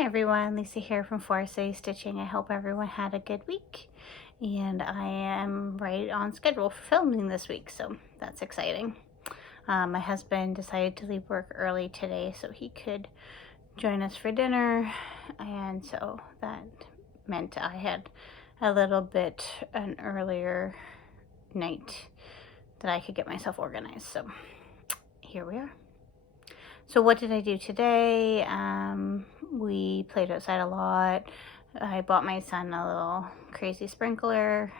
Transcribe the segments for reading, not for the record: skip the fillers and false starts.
Hi everyone, Lisa here from Flosstube Stitching. I hope everyone had a good week, and I am right on schedule for filming this week, so that's exciting. My husband decided to leave work early today so he could join us for dinner, and so that meant I had a little bit an earlier night that I could get myself organized, so here we are. So what did I do today? We played outside a lot. I bought my son a little crazy sprinkler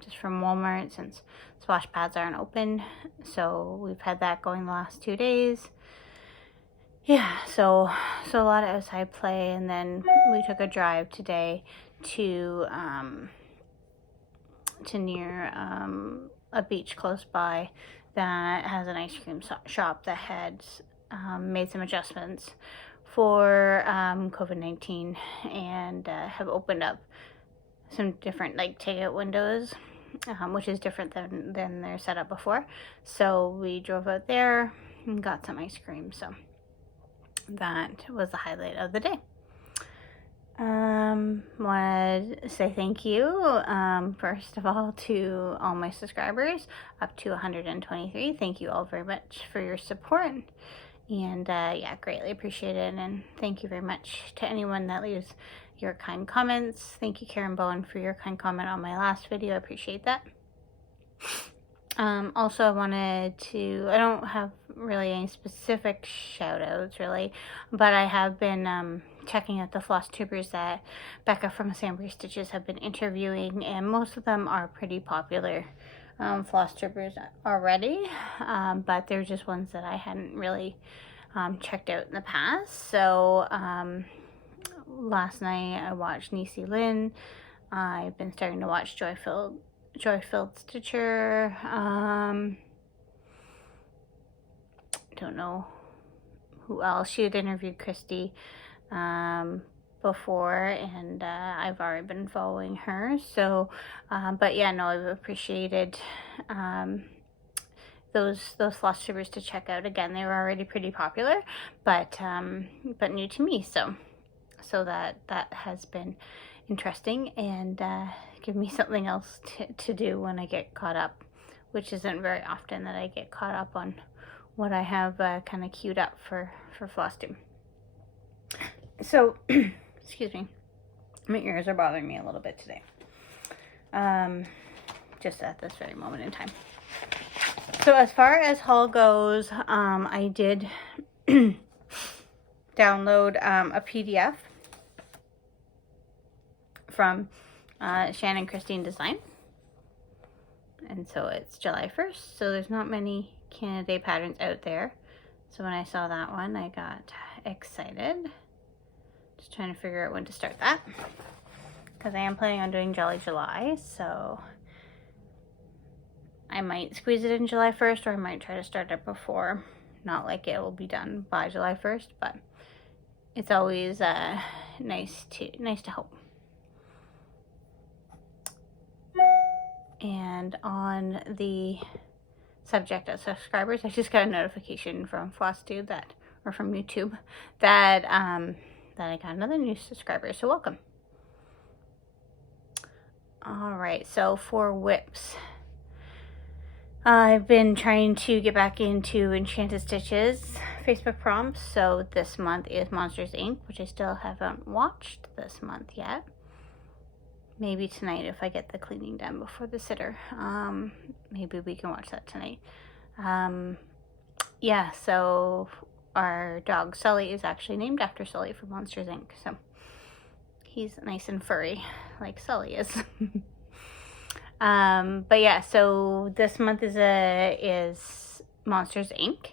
just from Walmart since splash pads aren't open. So we've had that going the last 2 days. Yeah, so a lot of outside play, and then we took a drive today to near a beach close by that has an ice cream shop that had made some adjustments for COVID-19 and have opened up some different like takeout windows, which is different than their setup before. So we drove out there and got some ice cream. So that was the highlight of the day. Want to say thank you, first of all, to all my subscribers, up to 123. Thank you all very much for your support, and yeah, greatly appreciated. And thank you very much to anyone that leaves your kind comments. Thank you, Karen Bowen, for your kind comment on my last video. I appreciate that. Also, I wanted to, I don't have really any specific shout outs really, but I have been checking out the Flosstubers that Becca from Embroidery Stitches have been interviewing, and most of them are pretty popular Flosstubers already, but they're just ones that I hadn't really checked out in the past. So last night I watched Niecy Lynn. I've been starting to watch Joy-Filled Stitcher. Don't know who else. She had interviewed Christy before, and I've already been following her. So, but yeah, no, I've appreciated those Flosstubers to check out. Again, they were already pretty popular, but new to me. So that has been interesting, and give me something else to do when I get caught up, which isn't very often that I get caught up on what I have kind of queued up for Flosstube. So, excuse me, my ears are bothering me a little bit today, just at this very moment in time. So as far as haul goes, I did download a PDF from Shannon Christine Design, and so it's July 1st, so there's not many Canada Day patterns out there. So when I saw that one, I got excited. Just trying to figure out when to start that, because I am planning on doing Jolly July, so I might squeeze it in July 1st, or I might try to start it before. Not like it will be done by July 1st, but it's always nice to hope. And on the subject of subscribers, I just got a notification from Flosstube or from YouTube that I got another new subscriber, so welcome. Alright, so for whips, I've been trying to get back into Enchanted Stitches Facebook prompts, so this month is Monsters Inc., which I still haven't watched this month yet. Maybe tonight if I get the cleaning done before the sitter. Maybe we can watch that tonight. Yeah, so our dog Sully is actually named after Sully from Monsters Inc. So he's nice and furry like Sully is. But yeah, so this month is Monsters Inc.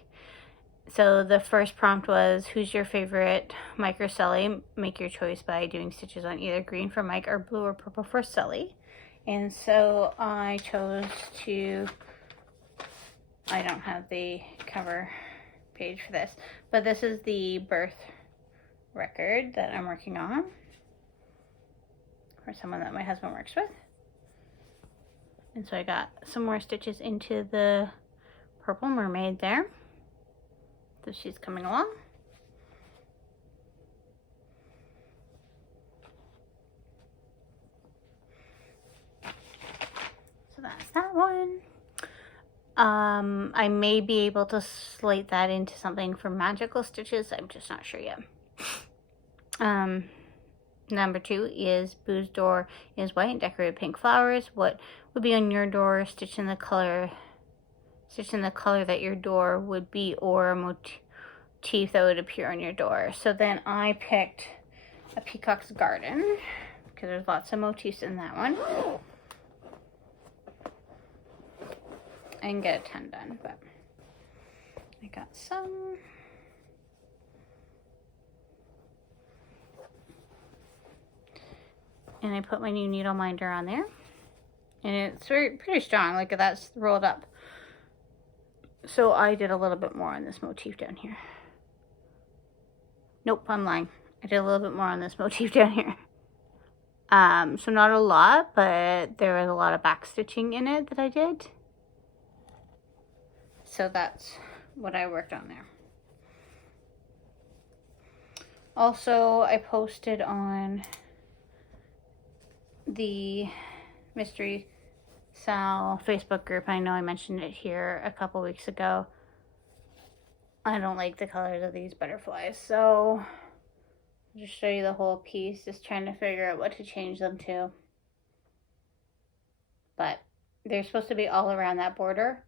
So the first prompt was, who's your favorite Mike or Sully? Make your choice by doing stitches on either green for Mike or blue or purple for Sully. And so I chose to, I don't have the cover page for this, but this is the birth record that I'm working on for someone that my husband works with. And so I got some more stitches into the purple mermaid there. So she's coming along. I may be able to slate that into something for magical stitches. I'm just not sure yet. Number 2 is Boo's door is white and decorated with pink flowers. What would be on your door? Stitch in the color that your door would be, or a motif that would appear on your door. So then I picked a peacock's garden because there's lots of motifs in that one. I didn't get a ton done, but I got some. And I put my new needle minder on there. And it's pretty strong. Like, that's rolled up. So I did a little bit more on this motif down here. Nope, I'm lying. I did a little bit more on this motif down here. So not a lot, but there was a lot of back stitching in it that I did. So that's what I worked on there. Also, I posted on the Mystery Sal Facebook group. I know I mentioned it here a couple weeks ago. I don't like the colors of these butterflies, so I'll just show you the whole piece, just trying to figure out what to change them to. But they're supposed to be all around that border.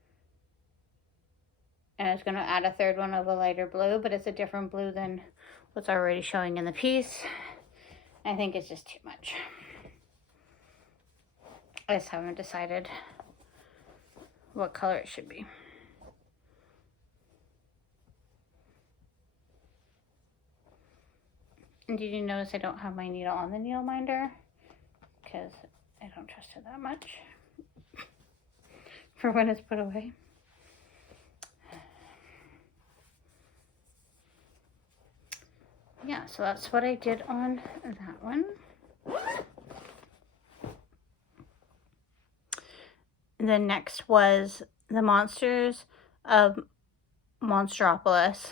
And I was going to add a third one of a lighter blue, but it's a different blue than what's already showing in the piece. I think it's just too much. I just haven't decided what color it should be. And did you notice I don't have my needle on the needle minder? Because I don't trust it that much for when it's put away. Yeah, so that's what I did on that one. And then next was the monsters of Monstropolis.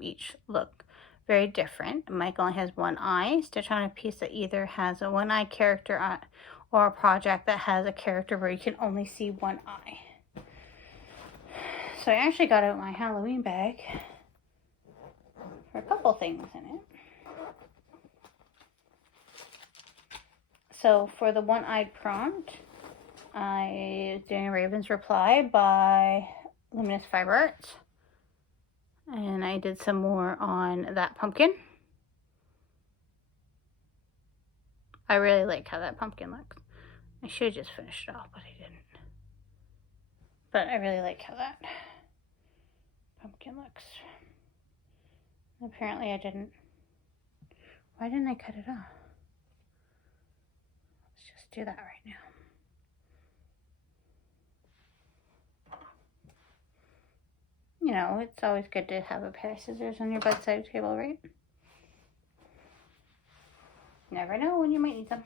Each look very different. Mike only has one eye. Stitch on a piece that either has a one-eye character or a project that has a character where you can only see one eye. So I actually got out my Halloween bag for a couple things in it. So for the one-eyed prompt, I was doing a Raven's Reply by Luminous Fiber Arts. And I did some more on that pumpkin. I really like how that pumpkin looks. I should have just finished it off, but I didn't. But I really like how that pumpkin looks. Apparently I didn't. Why didn't I cut it off? Let's just do that right now. You know, it's always good to have a pair of scissors on your bedside table, right? Never know when you might need them.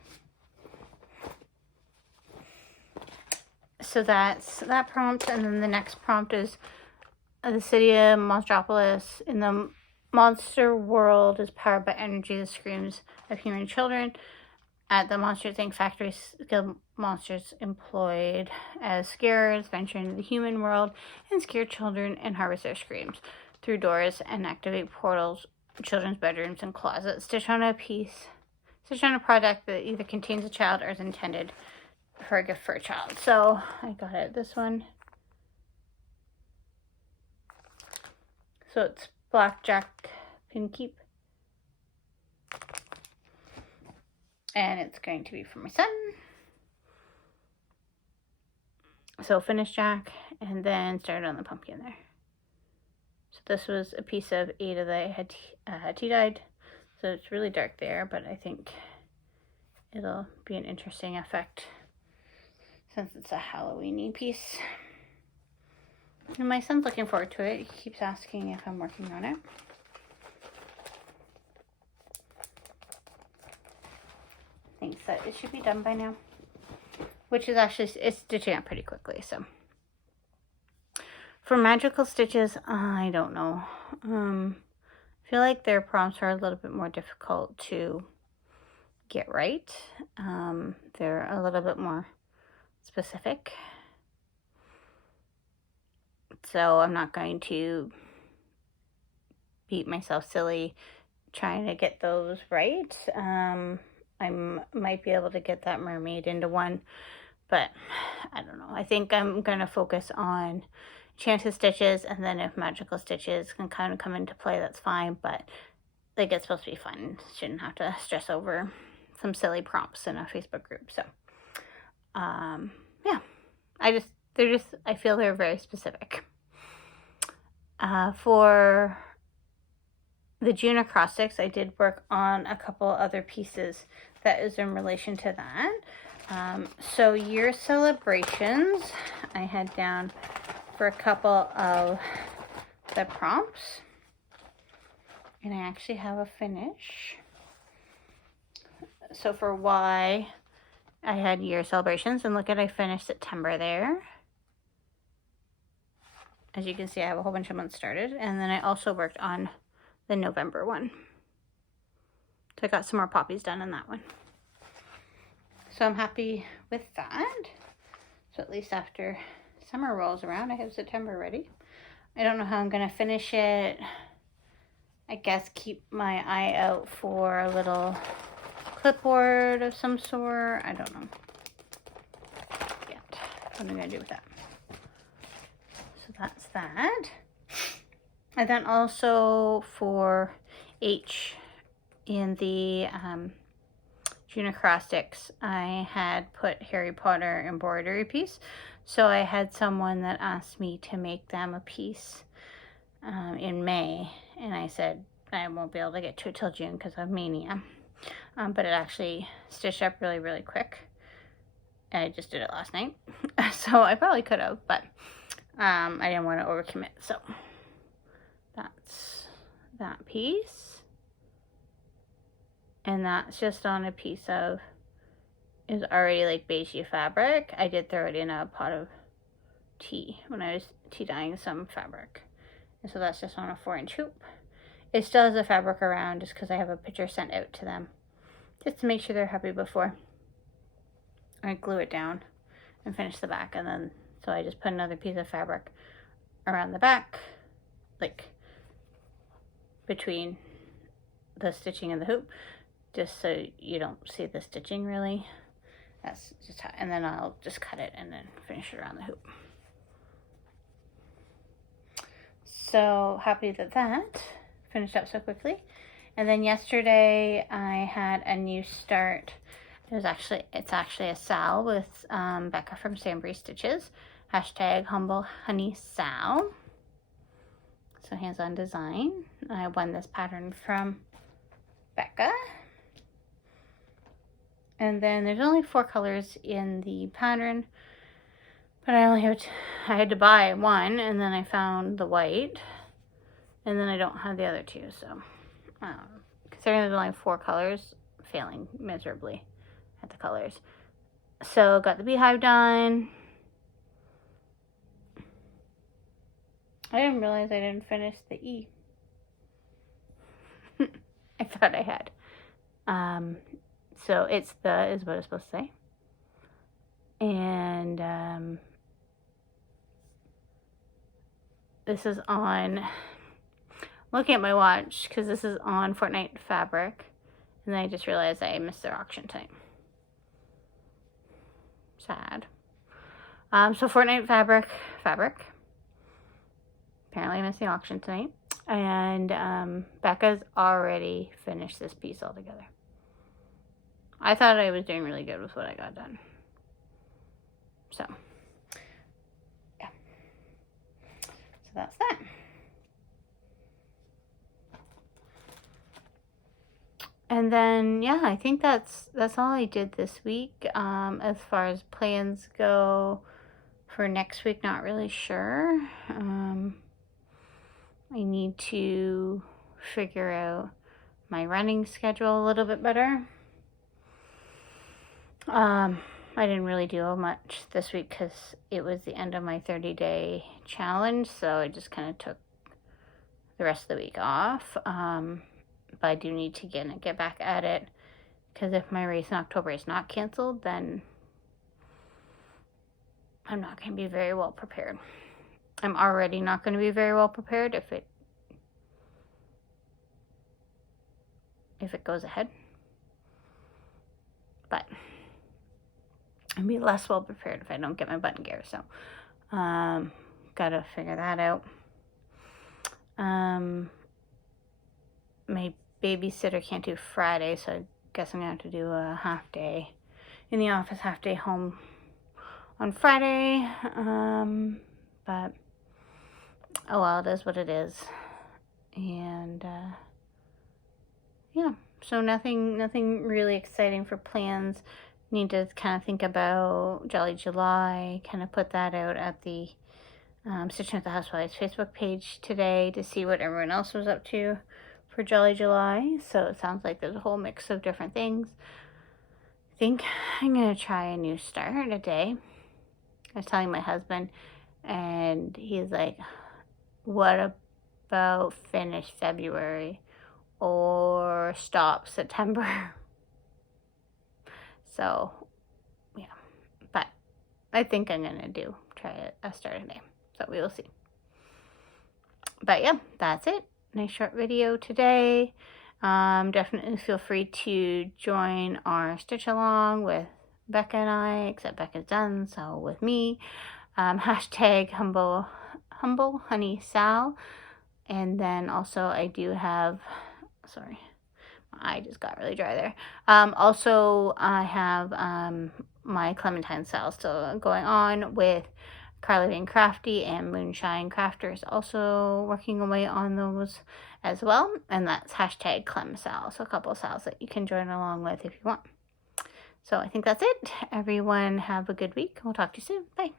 So that's that prompt, and then the next prompt is the city of Monstropolis in the monster world is powered by energy that screams of human children. At the Monsters Inc. factory, skilled monsters employed as scarers venture into the human world and scare children and harvest their screams through doors and activate portals, children's bedrooms and closets. Stitch on a project that either contains a child or is intended for a gift for a child. So I got it this one. So it's Blackjack Pin Keep. And it's going to be for my son. So finish Jack and then start on the pumpkin there. So this was a piece of Ada that I had tea-dyed. So it's really dark there, but I think it'll be an interesting effect since it's a Halloween-y piece. And my son's looking forward to it. He keeps asking if I'm working on it. Thinks that it should be done by now, which is actually, it's stitching out pretty quickly. So for magical stitches, I don't know. I feel like their prompts are a little bit more difficult to get right. They're a little bit more specific. So I'm not going to beat myself silly trying to get those right. I might be able to get that mermaid into one, but I don't know. I think I'm going to focus on enchanted stitches, and then if magical stitches can kind of come into play, that's fine, but like, it's supposed to be fun. Shouldn't have to stress over some silly prompts in a Facebook group. So yeah, I feel they're very specific. For the June acrostics, I did work on a couple other pieces that is in relation to that. So year celebrations, I had down for a couple of the prompts, and I actually have a finish. So for why I had year celebrations, and look at, I finished September there. As you can see, I have a whole bunch of months started, and then I also worked on the November one. So I got some more poppies done in that one. So I'm happy with that. So at least after summer rolls around, I have September ready. I don't know how I'm going to finish it. I guess keep my eye out for a little clipboard of some sort. I don't know yet what I'm going to do with that. So that's that. And then also for H in the June acrostics, I had put Harry Potter embroidery piece. So I had someone that asked me to make them a piece in May, and I said I won't be able to get to it till June because of mania. But it actually stitched up really, really quick. I just did it last night, so I probably could have, but I didn't want to overcommit. So that's that piece, and that's just on a piece of, is already like beigey fabric. I did throw it in a pot of tea when I was tea dyeing some fabric, and so that's just on a 4-inch hoop. It still has the fabric around just because I have a picture sent out to them just to make sure they're happy before I glue it down and finish the back. And then so I just put another piece of fabric around the back, like between the stitching and the hoop, just so you don't see the stitching really. That's just how, and then I'll just cut it and then finish it around the hoop. So happy that that finished up so quickly. And then yesterday I had a new start. It's actually a Sal with Becca from Sambry Stitches. Hashtag Humble Honey Sal. So hands-on design. I won this pattern from Becca. And then there's only 4 colors in the pattern, but I had to buy one, and then I found the white, and then I don't have the other 2. So considering there's only 4 colors, failing miserably at the colors. So got the beehive done. I didn't realize I didn't finish the E. I thought I had. So it's the is what it's supposed to say. And this is on, looking at my watch, because this is on Fortnite Fabric, and then I just realized I missed their auction time. Sad. So Fortnite Fabric. Apparently I missed the auction tonight. And Becca's already finished this piece altogether. I thought I was doing really good with what I got done. So, yeah. So that's that. And then, yeah, I think that's all I did this week. As far as plans go for next week, not really sure. I need to figure out my running schedule a little bit better. I didn't really do much this week because it was the end of my 30-day challenge, so I just kind of took the rest of the week off. But I do need to get back at it, because if my race in October is not canceled, then I'm not going to be very well prepared. I'm already not going to be very well prepared if it goes ahead. But I'll be less well prepared if I don't get my button gear. So, gotta figure that out. My babysitter can't do Friday, so I guess I'm gonna have to do a half day in the office, half day home on Friday. But oh well, it is what it is. And yeah, so nothing really exciting for plans. Need to kind of think about Jolly July, kind of put that out at the Stitching with the Housewives Facebook page today to see what everyone else was up to for Jolly July. So it sounds like there's a whole mix of different things. I think I'm going to try a new start today. I was telling my husband, and he's like, what about finish February or stop September? So, yeah. But I think I'm going to try a start today. So we will see. But yeah, that's it. Nice short video today. Definitely feel free to join our stitch along with Becca and I, except Becca's done, so with me. Hashtag humble honey Sal. And then also I do have, sorry, my eye just got really dry there. Also I have my Clementine Sal still going on with Carly Van Crafty and Moonshine Crafters, also working away on those as well. And that's hashtag Clem Sal. So a couple of Sals that you can join along with if you want. So I think that's it. Everyone have a good week. We'll talk to you soon. Bye.